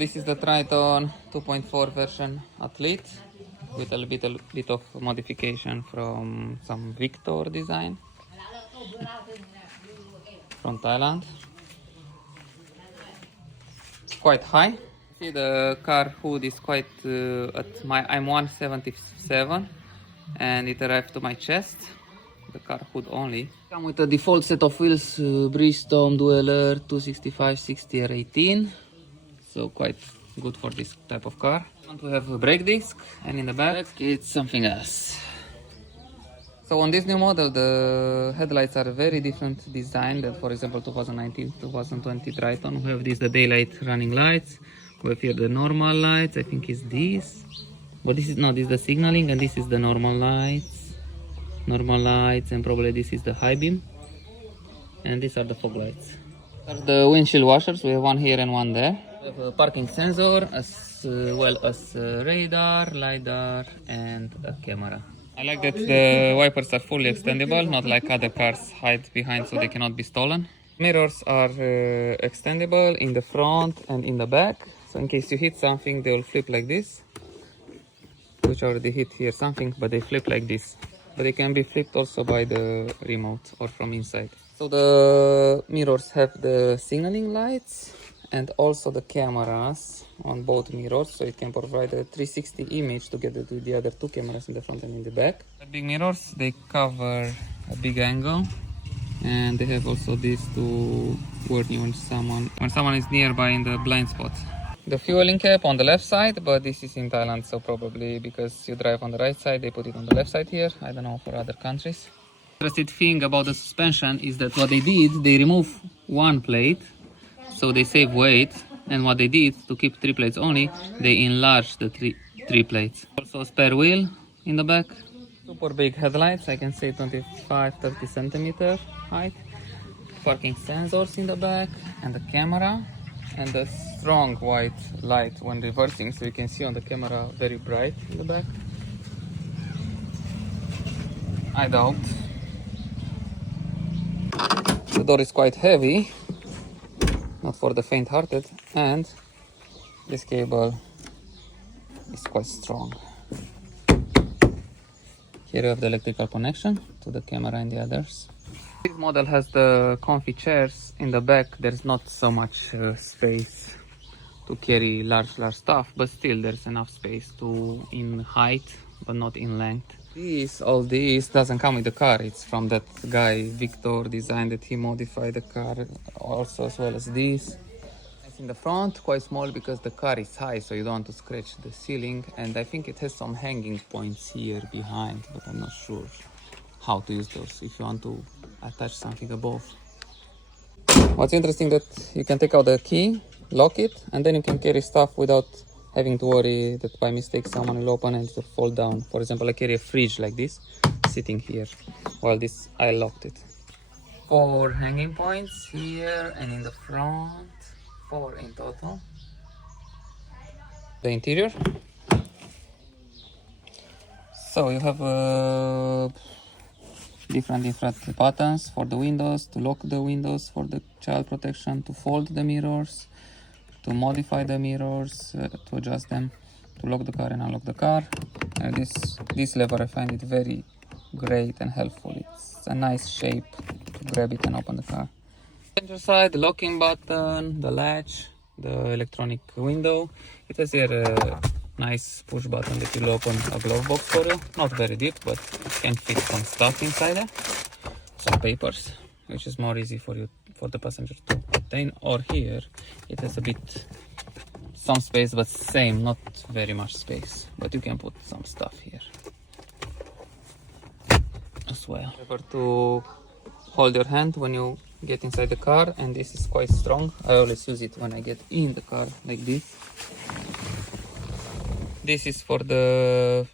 This is the Triton 2.4 version Athlete with a little bit of modification from some Victor design from Thailand. It's quite high. See, the car hood is quite I'm 177 and it arrived to my chest. The car hood only. Come with a default set of wheels, Bridgestone Dueler 265/60 R18. So quite good for this type of car. We have a brake disc, and in the back it's something else. So on this new model the headlights are very different design than, for example, 2019-2020 Triton. We have the daylight running lights. We have here the normal lights. I think it's this, but this is not. This is the signaling, and this is the normal lights, and probably this is the high beam, and these are the fog lights. These are the windshield washers. We have one here and one there. We have a parking sensor as well as radar, LiDAR, and a camera. I like that the wipers are fully extendable, not like other cars hide behind so they cannot be stolen. Mirrors are extendable in the front and in the back, so in case you hit something they will flip like this, which already hit here something, but they flip like this. But they can be flipped also by the remote or from inside. So the mirrors have the signaling lights and also the cameras on both mirrors, so it can provide a 360 image together with the other two cameras in the front and in the back. The big mirrors, they cover a big angle, and they have also these to warn you when someone is nearby in the blind spot. The fueling cap on the left side, but this is in Thailand, so probably because you drive on the right side they put it on the left side here. I don't know for other countries. The interesting thing about the suspension is that what they did, they removed one plate, so they save weight, and what they did to keep 3 plates only, they enlarged the three plates. Also a spare wheel in the back. Super big headlights, I can say 25-30 centimeter height. Parking sensors in the back, and the camera, and a strong white light when reversing, so you can see on the camera very bright in the back. I doubt. The door is quite heavy, not for the faint-hearted, and this cable is quite strong. Here you have the electrical connection to the camera and the others. This model has the comfy chairs in the back. There's not so much space to carry large stuff, but still there's enough space in height, but not in length. All this doesn't come with the car. It's from that guy Victor design that he modified the car also, as well as this. It's in the front, quite small because the car is high, so you don't want to scratch the ceiling, and I think it has some hanging points here behind, but I'm not sure how to use those if you want to attach something above. What's interesting that you can take out the key, lock it, and then you can carry stuff without having to worry that by mistake someone will open and it will fall down. For example, I carry a fridge like this sitting here, while this I locked it. 4 hanging points here and in the front, 4 in total. The interior. So you have different buttons for the windows, to lock the windows for the child protection, to fold the mirrors, to modify the mirrors, to adjust them, to lock the car and unlock the car. This lever, I find it very great and helpful. It's a nice shape to grab it and open the car. Passenger side, the locking button, the latch, the electronic window. It has here a nice push button that will open a glove box for you. Not very deep, but it can fit some stuff inside there. Some papers, which is more easy for the passenger to obtain. Or here, it has some space, but same, not very much space. But you can put some stuff here as well. Remember to hold your hand when you get inside the car, and this is quite strong. I always use it when I get in the car like this. This is for the,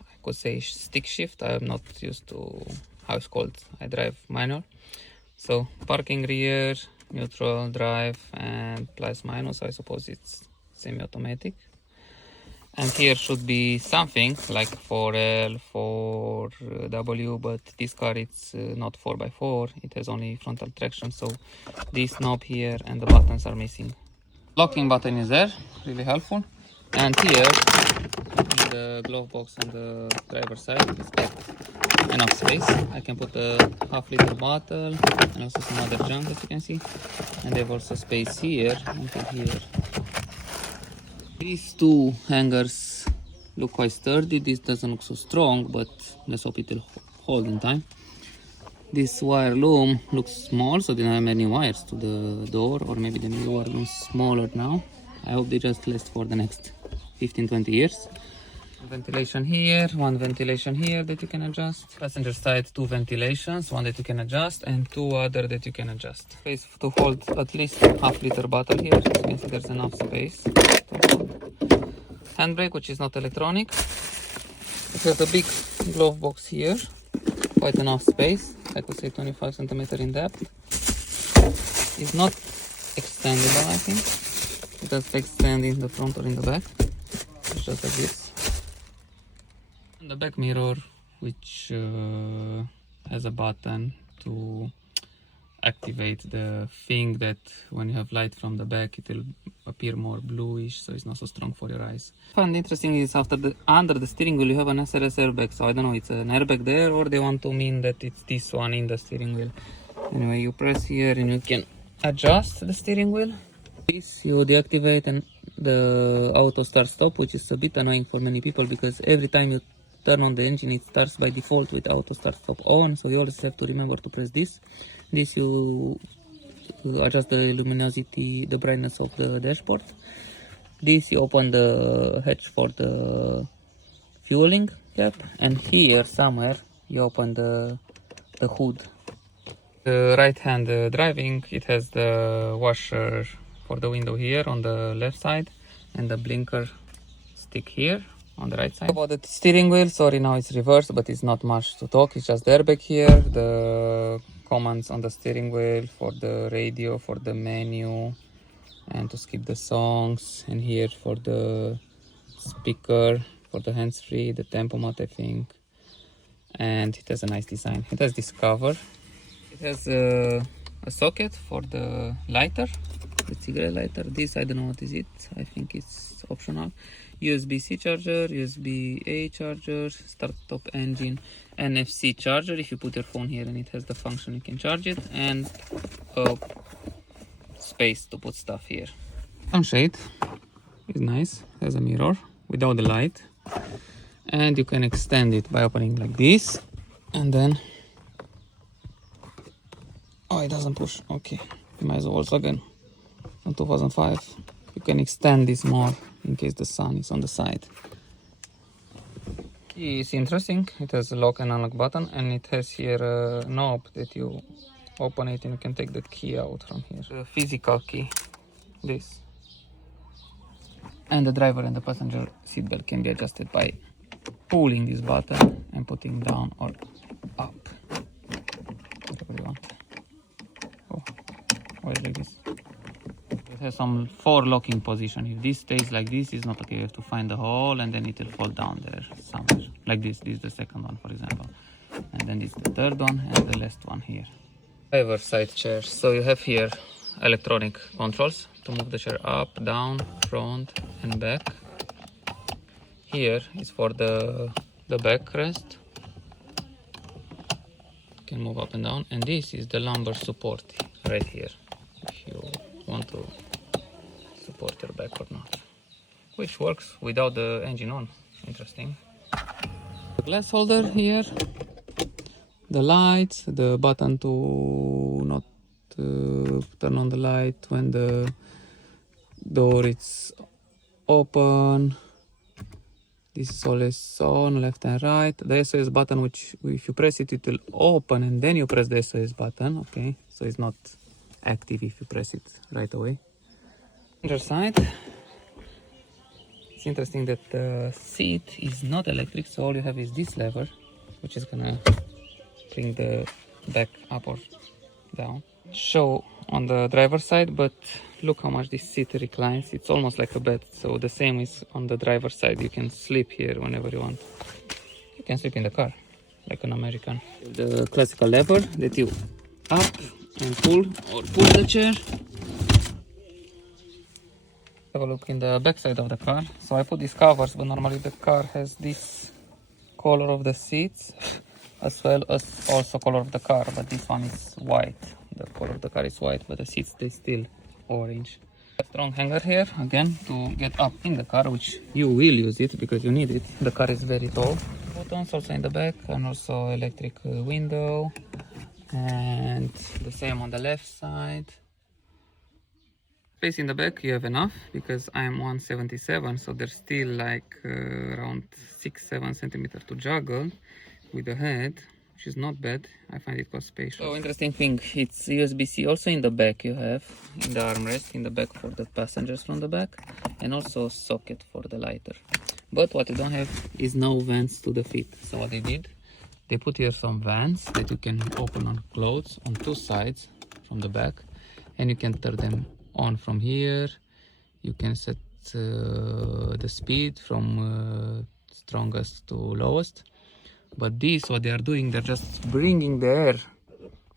I could say, stick shift. I am not used to how it's called. I drive manual. So parking, rear, neutral, drive, and plus minus. I suppose it's semi-automatic. And here should be something like 4L, 4W, but this car it's not 4x4. It has only frontal traction, so this knob here and the buttons are missing. Locking button is there, really helpful. And here, in the glove box on the driver's side, it's got enough space. I can put a half-liter bottle and also some other junk, as you can see. And they have also space here until here. These two hangers look quite sturdy. This doesn't look so strong, but let's hope it will hold in time. This wire loom looks small, so they don't have many wires to the door, or maybe the new wire loom is smaller now. I hope they just last for the next 15-20 years. Ventilation here, one ventilation here that you can adjust. Passenger side, two ventilations, one that you can adjust and two other that you can adjust. Space to hold at least half-liter bottle here. As you can see, there's enough space to hold. Handbrake, which is not electronic. It has a big glove box here, quite enough space. I could say 25 centimeters in depth. It's not extendable, I think. It does extend in the front or in the back. It's just like this. The back mirror, which has a button to activate the thing that when you have light from the back it will appear more bluish, so it's not so strong for your eyes. What I find interesting is under the steering wheel you have an SRS airbag, so I don't know, it's an airbag there or they want to mean that it's this one in the steering wheel. Anyway, you press here and you can adjust the steering wheel. This you deactivate and the auto start stop, which is a bit annoying for many people because every time you turn on the engine it starts by default with auto start stop on, so you always have to remember to press this. This you adjust the luminosity, the brightness of the dashboard. This you open the hatch for the fueling cap, and here somewhere you open the hood. The right hand driving, it has the washer for the window here on the left side and the blinker stick here on the right side. About the steering wheel, sorry now it's reversed, but it's not much to talk, it's just the airbag here, the commands on the steering wheel for the radio, for the menu and to skip the songs, and here for the speaker, for the hands-free, the tempomat I think, and it has a nice design. It has this cover, it has a socket for the lighter, the cigarette lighter. This I don't know what is it, I think it's optional. USB-C charger, USB-A charger, start-stop engine, NFC charger. If you put your phone here and it has the function you can charge it, and space to put stuff here. Sunshade is nice, has a mirror without the light, and you can extend it by opening like this, and then oh, it doesn't push. Okay, you might as well again. On 2005, you can extend this more in case the sun is on the side. It's interesting, it has a lock and unlock button, and it has here a knob that you open it and you can take the key out from here. The physical key, this. And the driver and the passenger seatbelt can be adjusted by pulling this button and putting down or up, whatever you want. Oh, why is it like this? It has some 4 locking position. If this stays like this, it's not okay. You have to find the hole and then it will fall down there somewhere. Like this. This is the second one, for example. And then this is the third one and the last one here. Driver side chairs. So you have here electronic controls to move the chair up, down, front and back. Here is for the backrest. You can move up and down. And this is the lumbar support right here. If you want to support your back or not, which works without the engine on. Interesting. The glass holder here, the lights, the button to not turn on the light when the door is open. This is always on, left and right. The SOS button, which if you press it, it will open and then you press the SOS button. Okay, so it's not active if you press it right away. Other side, it's interesting that the seat is not electric, so all you have is this lever, which is gonna bring the back up or down. Show on the driver's side, but look how much this seat reclines. It's almost like a bed, so the same is on the driver's side. You can sleep here whenever you want. You can sleep in the car like an American. The classical lever that you up and pull or pull the chair. have a look in the back side of the car. So I put these covers, but normally the car has this color of the seats as well as also color of the car, but this one is white. The color of the car is white, but the seats they still orange. A strong hanger here again to get up in the car, which you will use it because you need it. The car is very tall. Buttons also in the back, and also electric window, and the same on the left side. Space in the back you have enough because I am 177, so there's still like around 6-7 centimeters to juggle with the head, which is not bad. I find it quite spacious. So interesting thing, it's USB-C also in the back. You have in the armrest in the back for the passengers from the back, and also a socket for the lighter. But what you don't have is no vents to the feet. So what they did, they put here some vents that you can open and close on two sides from the back, and you can turn them on from here. You can set the speed from strongest to lowest. But this, what they are doing, they're just bringing the air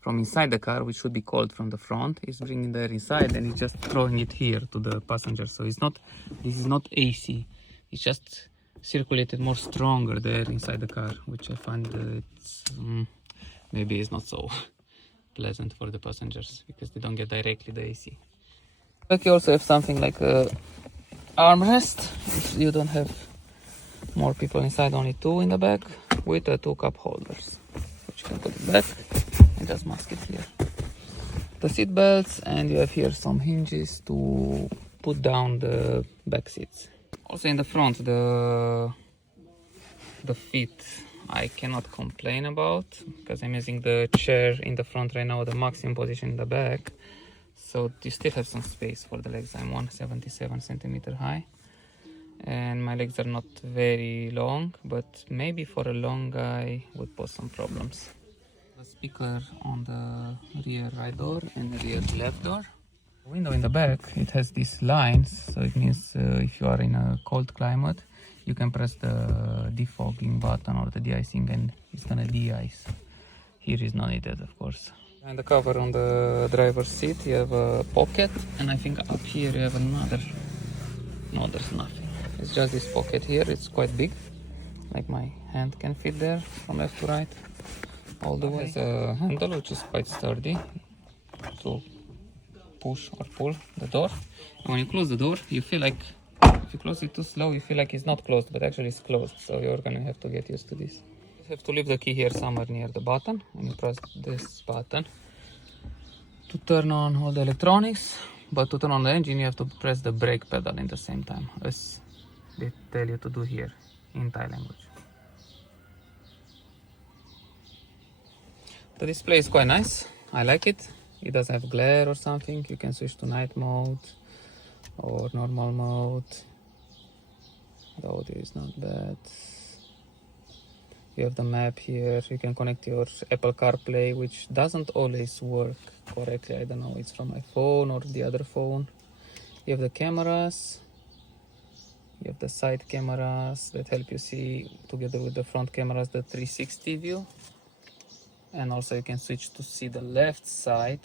from inside the car, which should be cold from the front. It's bringing the air inside and it's just throwing it here to the passenger. So it's not, this is not AC. It's just circulated more stronger the air inside the car, which I find it's maybe it's not so pleasant for the passengers because they don't get directly the AC. Back you also have something like a armrest if you don't have more people inside, only two in the back, with two cup holders, which you can put it back and just mask it here. The seat belts, and you have here some hinges to put down the back seats. Also in the front, the feet I cannot complain about because I'm using the chair in the front right now, the maximum position in the back. So you still have some space for the legs. I'm 177 centimeter high and my legs are not very long, but maybe for a long guy would pose some problems. The speaker on the rear right door and the rear left door. The window in the back, it has these lines, so it means if you are in a cold climate, you can press the defogging button or the de-icing and it's gonna de-ice. Here is not needed, of course. And the cover on the driver's seat, you have a pocket, and I think up here you have another. No, there's nothing. It's just this pocket here. It's quite big, like my hand can fit there from left to right all the way. There's a handle which is quite sturdy to push or pull the door. And when you close the door, you feel like if you close it too slow, you feel like it's not closed, but actually it's closed. So you're gonna have to get used to this. You have to leave the key here somewhere near the button, and you press this button to turn on all the electronics. But to turn on the engine, you have to press the brake pedal in the same time, as they tell you to do here in Thai language. The display is quite nice. I like it. It doesn't have glare or something. You can switch to night mode or normal mode. The audio is not bad. You have the map here. You can connect your Apple CarPlay, which doesn't always work correctly. I don't know, it's from my phone or the other phone. You have the cameras. You have the side cameras that help you see, together with the front cameras, the 360 view. And also you can switch to see the left side,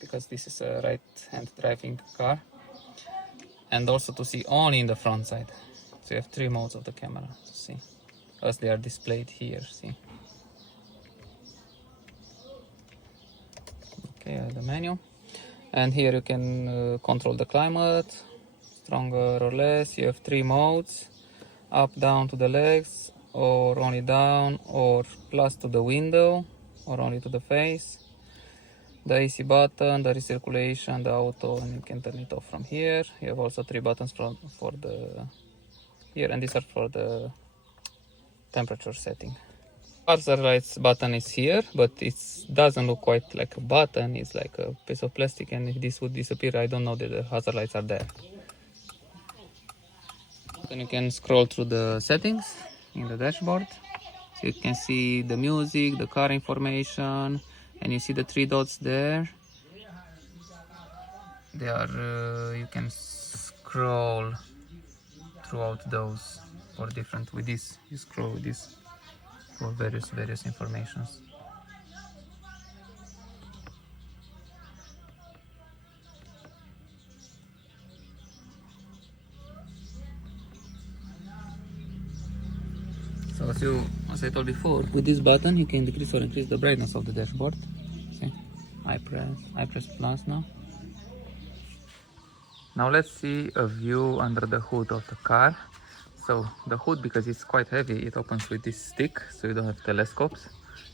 because this is a right-hand driving car. And also to see only in the front side. So you have three modes of the camera to see, as they are displayed here, see. Okay, the menu. And here you can control the climate, stronger or less. You have three modes, up, down to the legs, or only down, or plus to the window, or only to the face. The AC button, the recirculation, the auto, and you can turn it off from here. You have also three buttons for the here, and these are for the temperature setting. Hazard lights button is here, but it doesn't look quite like a button. It's like a piece of plastic, and if this would disappear, I don't know that the hazard lights are there. Then you can scroll through the settings in the dashboard. So you can see the music, the car information, and you see the three dots there. They are you can scroll throughout those for different. With this, you scroll with this for various informations. as I told before, with this button you can decrease or increase the brightness of the dashboard. See, I press plus now. Now let's see a view under the hood of the car. So the hood, because it's quite heavy, it opens with this stick, so you don't have telescopes.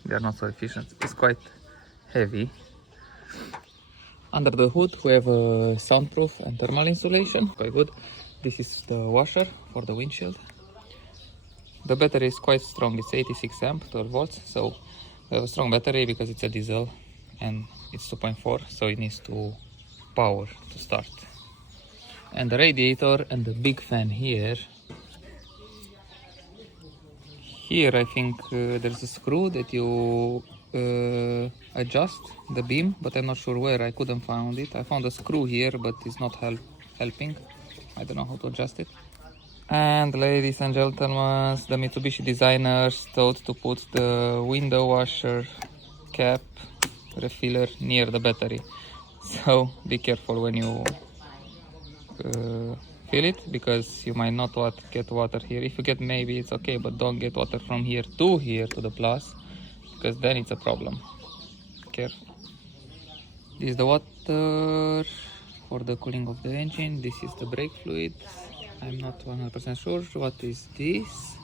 They are not so efficient. It's quite heavy. Under the hood we have a soundproof and thermal insulation, quite good. This is the washer for the windshield. The battery is quite strong, it's 86 amp, 12 volts, so we have a strong battery because it's a diesel and it's 2.4, so it needs to power to start. And the radiator and the big fan here. Here I think there's a screw that you adjust the beam, but I'm not sure where. I couldn't find it. I found a screw here, but it's not helping. I don't know how to adjust it. And ladies and gentlemen, the Mitsubishi designers thought to put the window washer cap refiller near the battery. So be careful when you fill it, because you might not get water here. If you get, maybe it's okay, but don't get water from here to the plus, because then it's a problem. Careful. This is the water for the cooling of the engine. This is the brake fluid. I'm not 100% sure what is this.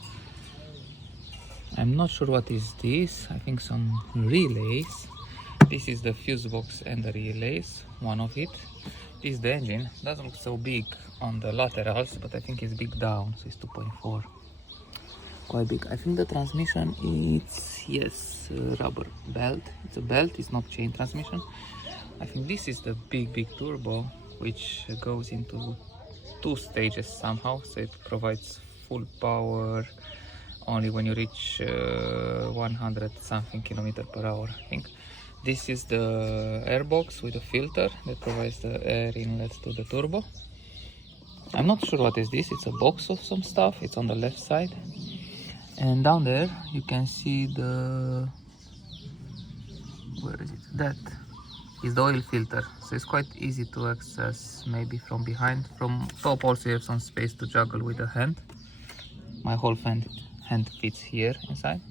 I'm not sure what is this. I think some relays. This is the fuse box and the relays, one of it. This is the engine. Doesn't look so big on the laterals, but I think it's big down, so it's 2.4. Quite big. I think the transmission is, yes, rubber belt. It's a belt, it's not chain transmission. I think this is the big turbo, which goes into 2 stages somehow, so it provides full power only when you reach 100 something km/h, I think. This is the air box with a filter that provides the air inlet to the turbo. I'm not sure what is this. It's a box of some stuff. It's on the left side. And down there you can see the, where is it? That is the oil filter. So it's quite easy to access, maybe from behind. From top also you have some space to juggle with the hand. My whole hand fits here inside.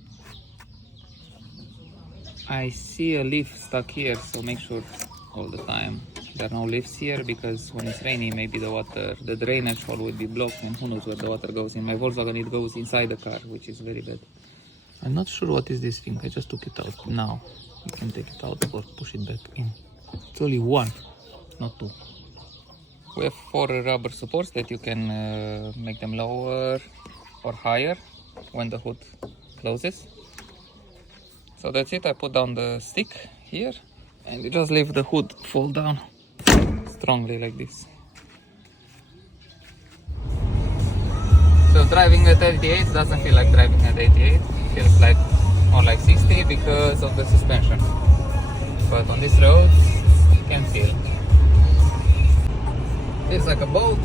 I see a leaf stuck here, so make sure all the time there are no leaves here, because when it's rainy maybe the drainage hole will be blocked and who knows where the water goes. In my Volkswagen it goes inside the car, which is very bad. I'm not sure what is this thing. I just took it out now. You can take it out or push it back in. It's only 1, not 2. We have 4 rubber supports that you can make them lower or higher when the hood closes. So that's it. I put down the stick here and you just leave the hood fall down strongly like this. So driving at 88 doesn't feel like driving at 88. It feels like more like 60 because of the suspension. But on this road you can feel. It's like a boat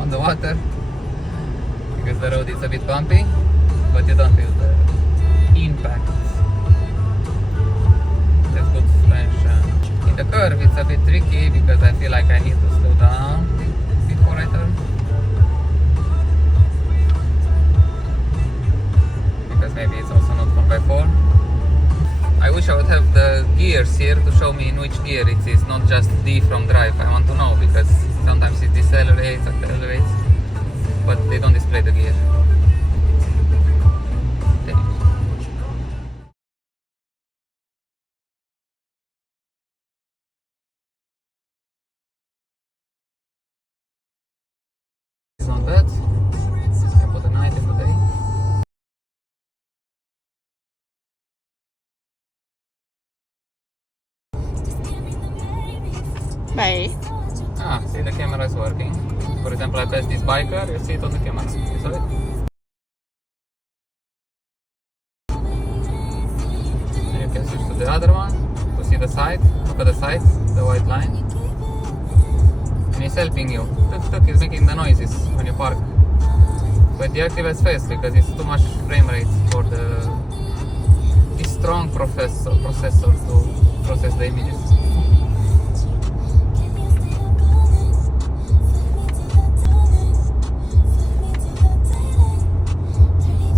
on the water because the road is a bit bumpy, but you don't feel the impact. There's good suspension. In the curve it's a bit tricky because I feel like I need to slow down before I turn. Because maybe it's also not 4x4. I wish I would have the gears here to show me in which gear it is, not just D from drive. I want to know because sometimes it decelerates, accelerates, but they don't display the gear. It's not bad. I put a night in the day. Bye. See, the camera is working. For example, I passed this biker, you see it on the camera. You saw it? And you can switch to the other one to see the side. Look at the sides, the white line. And it's helping you. It's making the noises when you park. But deactivates fast because it's too much frame rate for the strong processor to process the images.